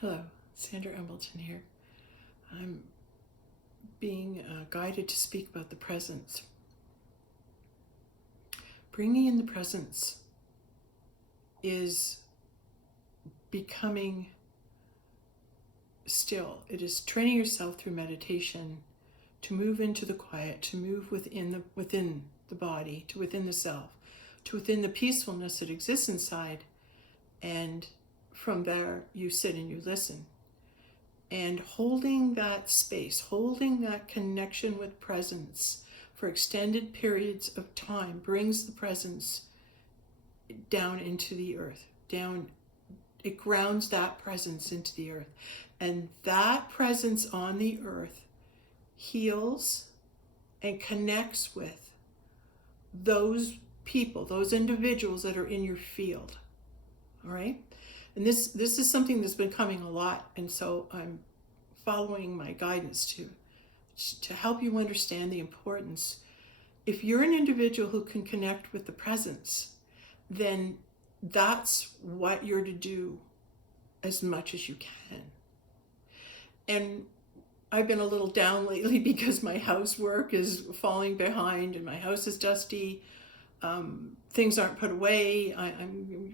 Hello, Sandra Embleton here. I'm being guided to speak about the presence. Bringing in the presence is becoming still. It is training yourself through meditation to move into the quiet, to move within the body, to within the self, to within the peacefulness that exists inside, and from there you sit and you listen. And holding that space, holding that connection with presence for extended periods of time brings the presence down into the earth, it grounds that presence into the earth. And that presence on the earth heals and connects with those people, those individuals that are in your field. All right? And this is something that's been coming a lot, and so I'm following my guidance to help you understand the importance. If you're an individual who can connect with the presence, then that's what you're to do as much as you can. And I've been a little down lately because my housework is falling behind and my house is dusty. Things aren't put away.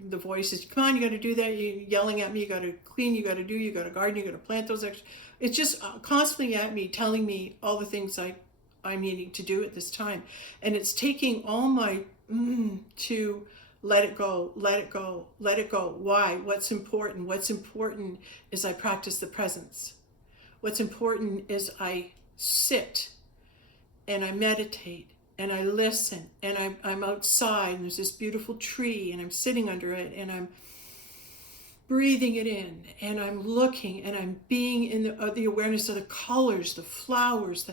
The voice is, come on, you got to do that. You're yelling at me. You got to clean. You got to do. You got to garden. You got to plant those extra. It's just constantly at me, telling me all the things I'm needing to do at this time, and it's taking all my to let it go, let it go, let it go. Why? What's important? What's important is I practice the presence. What's important is I sit and I meditate. And I listen, and I'm outside, and there's this beautiful tree, and I'm sitting under it, and I'm breathing it in, and I'm looking, and I'm being in the awareness of the colors, the flowers,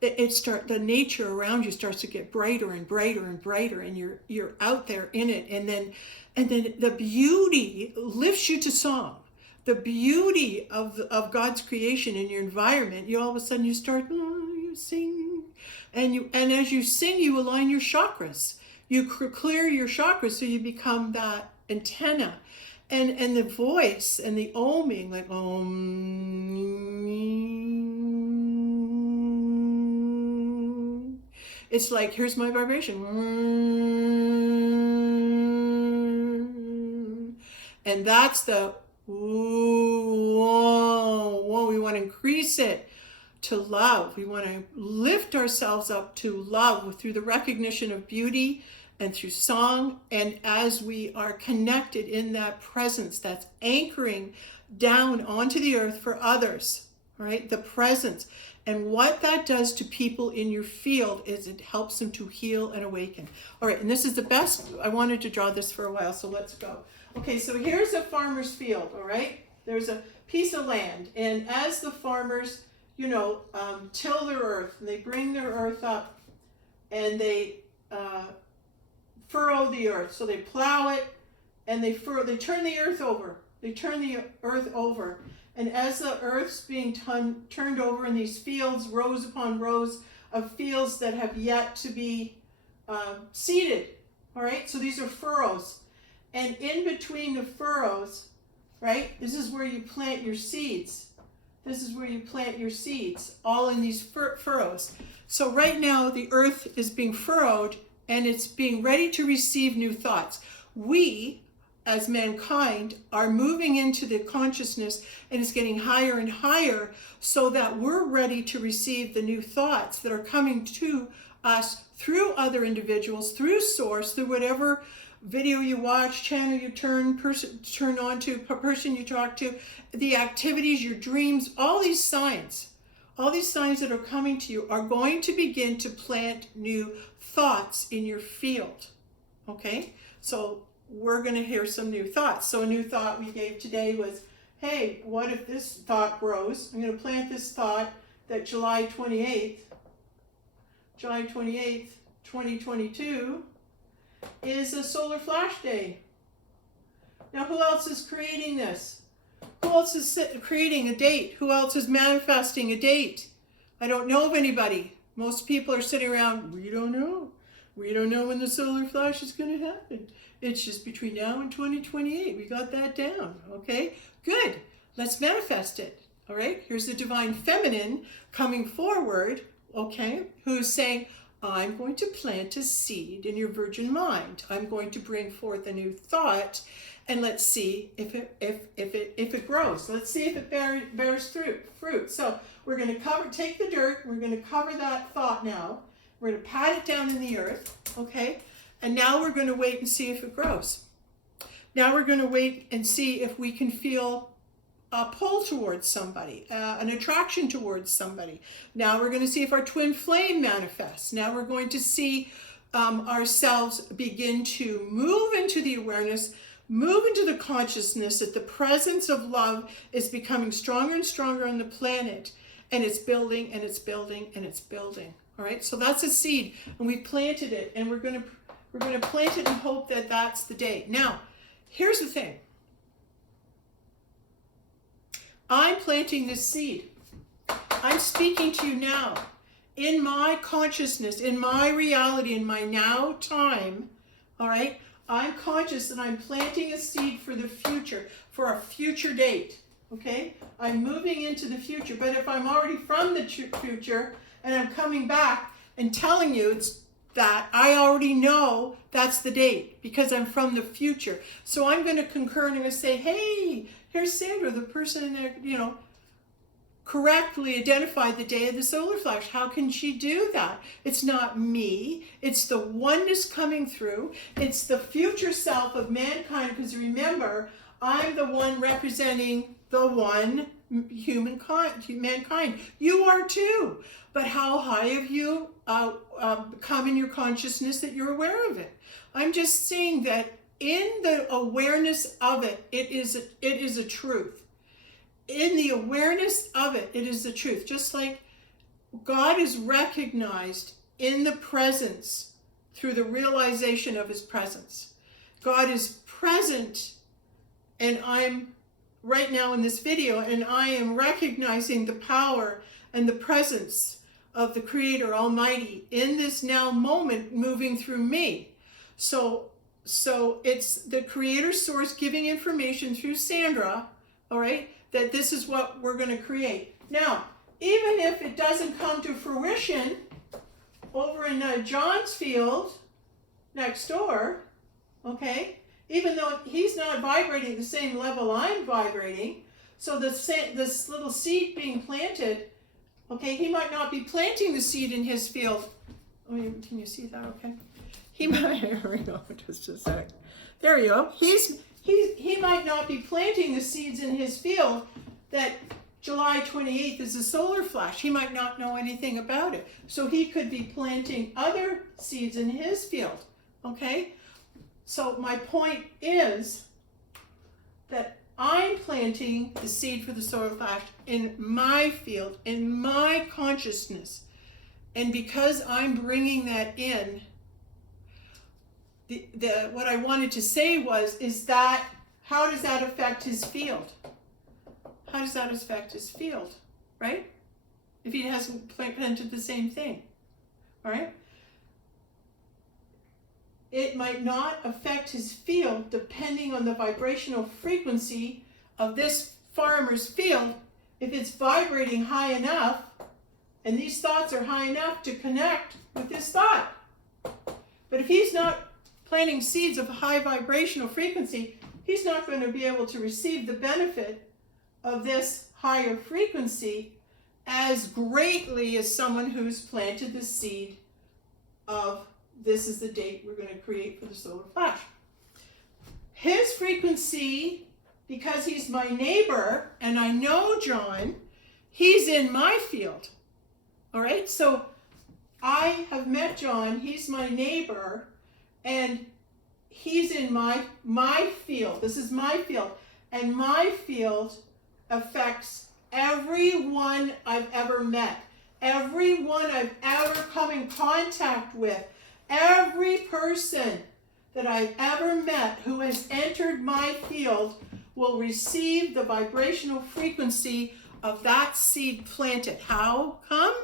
the nature around you starts to get brighter and brighter and brighter, and you're out there in it, and then the beauty lifts you to song. The beauty of God's creation in your environment, you all of a sudden you start, you sing. And as you sing, you align your chakras. You clear your chakras so you become that antenna. And the voice and the oming, like om. It's like, here's my vibration. And that's the whoa, we want to increase it. To love. We want to lift ourselves up to love through the recognition of beauty and through song. And as we are connected in that presence that's anchoring down onto the earth for others, right? The presence. And what that does to people in your field is it helps them to heal and awaken. All right, and this is the best. I wanted to draw this for a while, so let's go. Okay, so here's a farmer's field, all right? There's a piece of land. And as the farmers till their earth, and they bring their earth up, and they furrow the earth. So they plow it, and they turn the earth over. They turn the earth over. And as the earth's being turned over in these fields, rows upon rows of fields that have yet to be seeded, all right? So these are furrows. And in between the furrows, right, this is where you plant your seeds. This is where you plant your seeds, all in these furrows. So right now, the earth is being furrowed, and it's being ready to receive new thoughts. We, as mankind, are moving into the consciousness, and it's getting higher and higher, so that we're ready to receive the new thoughts that are coming to us through other individuals, through source, through whatever video you watch, channel you turn on to, person you talk to, the activities, your dreams, all these signs that are coming to you are going to begin to plant new thoughts in your field. Okay? So we're going to hear some new thoughts. So a new thought we gave today was, hey, what if this thought grows? I'm going to plant this thought that July 28th, 2022, is a solar flash day. Now, who else is creating this? Who else is creating a date? Who else is manifesting a date? I don't know of anybody. Most people are sitting around, we don't know. We don't know when the solar flash is going to happen. It's just between now and 2028. We got that down, okay? Good. let's manifest it. All right, here's the divine feminine coming forward, okay, who's saying, I'm going to plant a seed in your virgin mind. I'm going to bring forth a new thought, and let's see if it grows. Let's see if it bears fruit. So we're going to take the dirt, we're going to cover that thought now. We're going to pat it down in the earth, okay? And now we're going to wait and see if it grows. Now we're going to wait and see if we can feel a pull towards somebody, an attraction towards somebody. Now we're going to see if our twin flame manifests. Now we're going to see ourselves begin to move into the awareness, move into the consciousness that the presence of love is becoming stronger and stronger on the planet, and it's building and it's building and it's building. All right, so that's a seed, and we planted it, and we're going to plant it and hope that that's the day. Now, here's the thing. I'm planting this seed. I'm speaking to you now in my consciousness, in my reality, in my now time. All right, I'm conscious that I'm planting a seed for the future, for a future date. Okay, I'm moving into the future. But if I'm already from the future and I'm coming back and telling you it's that, I already know that's the date because I'm from the future. So I'm going to concur and I'm going to say, hey, here's Sandra, the person that, correctly identified the day of the solar flash. How can she do that? It's not me. It's the oneness coming through. It's the future self of mankind, because remember, I'm the one representing the one mankind. You are too. But how high have you come in your consciousness that you're aware of it? I'm just saying that in the awareness of it, it is a truth. In the awareness of it, it is the truth. Just like God is recognized in the presence through the realization of his presence. God is present, and I'm right now in this video, and I am recognizing the power and the presence of the Creator Almighty in this now moment moving through me. So it's the Creator Source giving information through Sandra, all right, that this is what we're going to create. Now, even if it doesn't come to fruition over in John's field next door, okay, even though he's not vibrating at the same level I'm vibrating, so this little seed being planted, okay, he might not be planting the seed in his field. Oh, can you see that? Okay. He might, here we go, just a sec. There you go. He might not be planting the seeds in his field that July 28th is a solar flash. He might not know anything about it. So he could be planting other seeds in his field, okay? So my point is that I'm planting the seed for the solar flash in my field, in my consciousness. And because I'm bringing that in, what I wanted to say is that, how does that affect his field? How does that affect his field, right? If he hasn't planted the same thing, all right? It might not affect his field depending on the vibrational frequency of this farmer's field. If it's vibrating high enough, and these thoughts are high enough to connect with this thought. But if he's not planting seeds of high vibrational frequency, he's not going to be able to receive the benefit of this higher frequency as greatly as someone who's planted the seed of this is the date we're going to create for the solar flash. His frequency, because he's my neighbor and I know John, he's in my field. All right, so I have met John, he's my neighbor, and he's in my field. This is my field. And my field affects everyone I've ever met, everyone I've ever come in contact with, every person that I've ever met who has entered my field will receive the vibrational frequency of that seed planted. How come?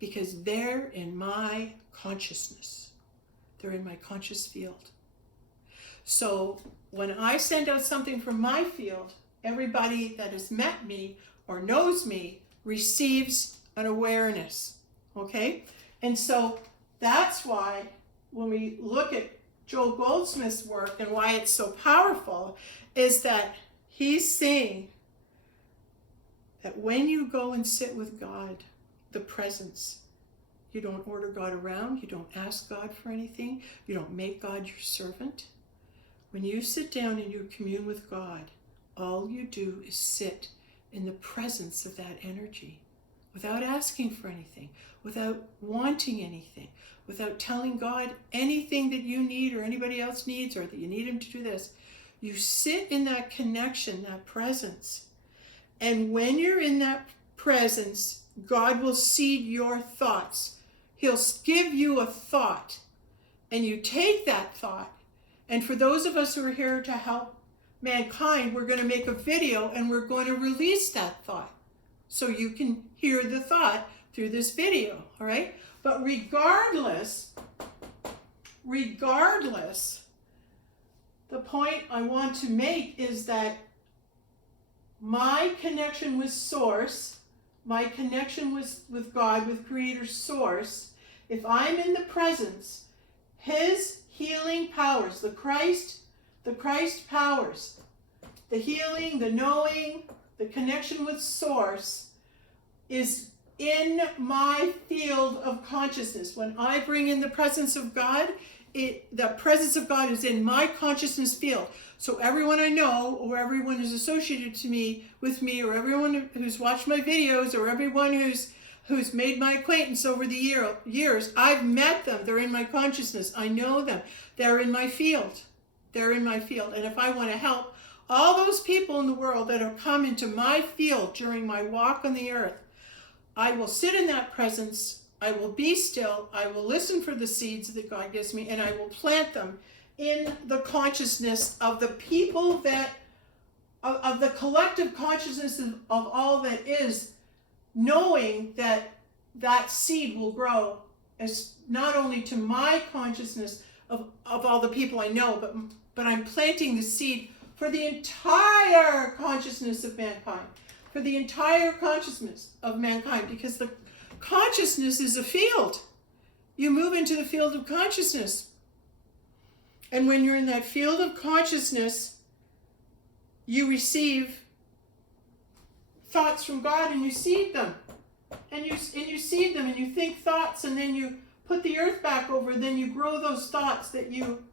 Because they're in my consciousness. They're in my conscious field. So when I send out something from my field, everybody that has met me or knows me receives an awareness, okay? And so that's why when we look at Joel Goldsmith's work and why it's so powerful is that he's saying that when you go and sit with God, the presence, you don't order God around, you don't ask God for anything, you don't make God your servant. When you sit down and you commune with God, all you do is sit in the presence of that energy without asking for anything, without wanting anything, without telling God anything that you need or anybody else needs or that you need him to do this. You sit in that connection, that presence. And when you're in that presence, God will seed your thoughts. He'll give you a thought, and you take that thought. And for those of us who are here to help mankind, we're going to make a video and we're going to release that thought. So you can hear the thought through this video, all right? But regardless, the point I want to make is that my connection with Source, my connection with God, with Creator Source, if I'm in the presence, his healing powers, the Christ powers, the healing, the knowing, the connection with Source is in my field of consciousness. When I bring in the presence of God, the presence of God is in my consciousness field. So everyone I know, or everyone who's associated with me, or everyone who's watched my videos, or everyone who's made my acquaintance over the years, I've met them. They're in my consciousness. I know them. They're in my field. They're in my field. And if I want to help all those people in the world that have come into my field during my walk on the earth, I will sit in that presence. I will be still. I will listen for the seeds that God gives me, and I will plant them in the consciousness of the people of the collective consciousness of all that is, knowing that that seed will grow as not only to my consciousness of all the people I know, but I'm planting the seed for the entire consciousness of mankind, for the entire consciousness of mankind, because the consciousness is a field. You move into the field of consciousness. And when you're in that field of consciousness, you receive thoughts from God and you seed them. And you seed them and you think thoughts, and then you put the earth back over, and then you grow those thoughts that you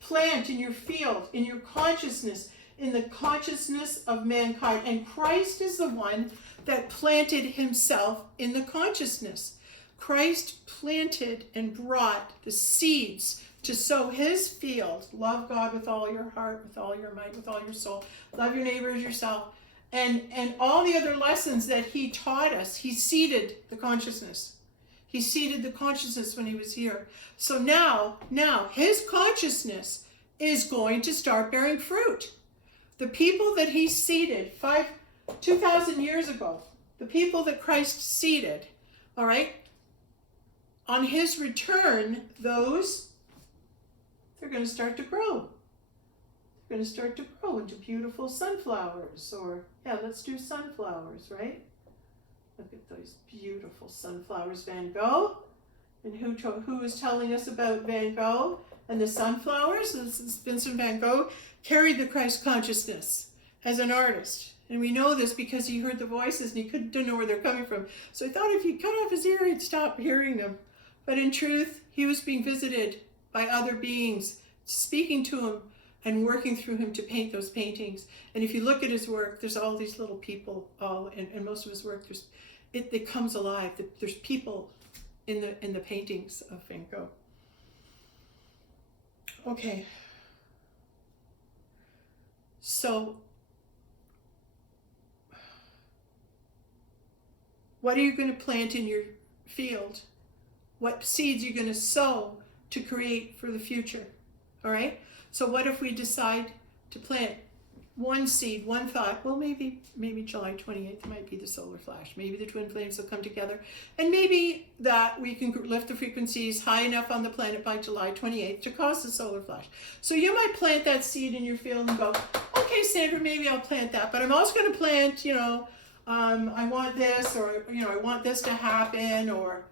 plant in your field, in your consciousness, in the consciousness of mankind. And Christ is the one that planted himself in the consciousness. Christ planted and brought the seeds to sow his field. Love God with all your heart, with all your might, with all your soul. Love your neighbor as yourself. And all the other lessons that he taught us, he seeded the consciousness. He seeded the consciousness when he was here. So now his consciousness is going to start bearing fruit. The people that he seeded 2,000 years ago, the people that Christ seeded, all right, on his return, they're going to start to grow. They're going to start to grow into beautiful sunflowers, let's do sunflowers, right? Look at those beautiful sunflowers, Van Gogh. And who was telling us about Van Gogh and the sunflowers? This is Vincent Van Gogh carried the Christ consciousness as an artist. And we know this because he heard the voices and he didn't know where they're coming from. So he thought if he cut off his ear, he'd stop hearing them. But in truth, he was being visited by other beings, speaking to him and working through him to paint those paintings. And if you look at his work, there's all these little people, and most of his work, it comes alive. There's people in the paintings of Van Gogh. Okay. So, what are you going to plant in your field? What seeds are you going to sow to create for the future? All right? So what if we decide to plant one seed, one thought. Well, maybe July 28th might be the solar flash. Maybe the twin flames will come together, and maybe that we can lift the frequencies high enough on the planet by July 28th to cause the solar flash. So you might plant that seed in your field and go, okay, Sandra, maybe I'll plant that, but I'm also going to plant, I want this, or I want this to happen, or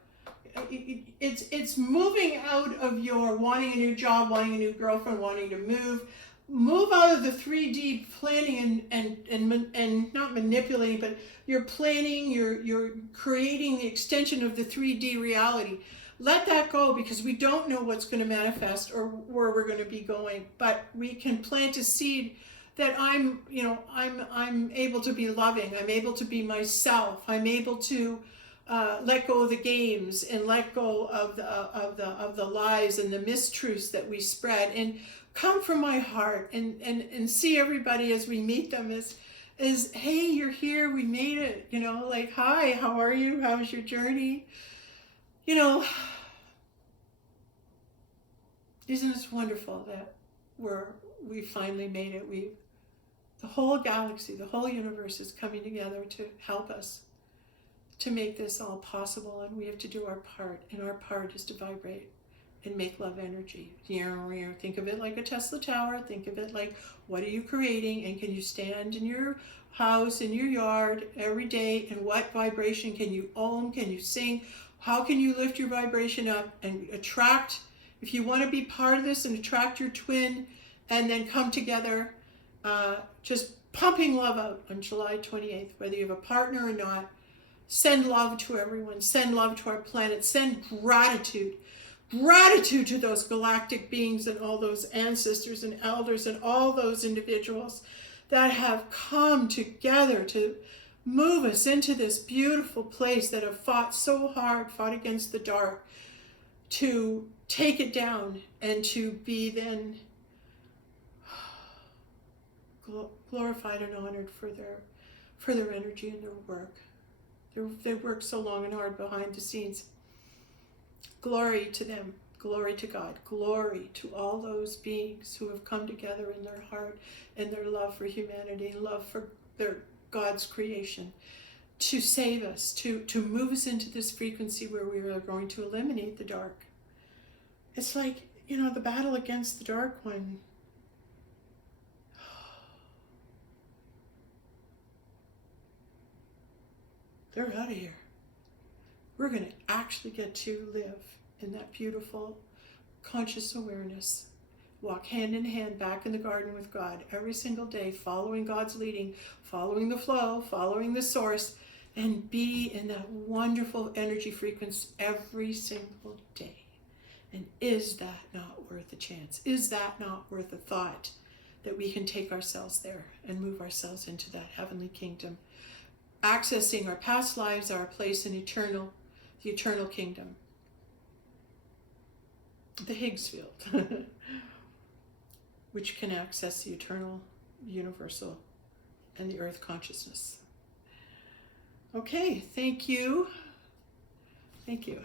it's moving out of your wanting a new job, wanting a new girlfriend, wanting to move out of the 3D planning and not manipulating, but you're planning, you're creating the extension of the 3D reality. Let that go, because we don't know what's going to manifest or where we're going to be going, but we can plant a seed that I'm able to be loving. I'm able to be myself. I'm able to let go of the games and let go of the lies and the mistruths that we spread, and come from my heart and see everybody as we meet them as hey, you're here, we made it, like, hi, how are you, how was your journey? Isn't it wonderful that we finally made it? The whole galaxy, the whole universe is coming together to help us to make this all possible, and we have to do our part, and our part is to vibrate and make love energy. Think of it like a Tesla tower. Think of it like, what are you creating, and can you stand in your house, in your yard every day, and what vibration can you own, can you sing? How can you lift your vibration up and attract, if you want to be part of this and attract your twin, and then come together, just pumping love out on July 28th, whether you have a partner or not. Send love to everyone. Send love to our planet. Send gratitude to those galactic beings and all those ancestors and elders and all those individuals that have come together to move us into this beautiful place, that have fought so hard, fought against the dark, to take it down and to be then glorified and honored for their energy and their work. They work so long and hard behind the scenes. Glory to them, glory to God, glory to all those beings who have come together in their heart and their love for humanity and love for their God's creation to save us, to move us into this frequency where we are going to eliminate the dark. It's like, the battle against the dark one. They're out of here. We're going to actually get to live in that beautiful conscious awareness. Walk hand in hand back in the garden with God every single day, following God's leading, following the flow, following the source, and be in that wonderful energy frequency every single day. And is that not worth a chance? Is that not worth a thought that we can take ourselves there and move ourselves into that heavenly kingdom? Accessing our past lives, our place in the eternal kingdom. The Higgs field, which can access the eternal, universal, and the earth consciousness. Okay, thank you. Thank you.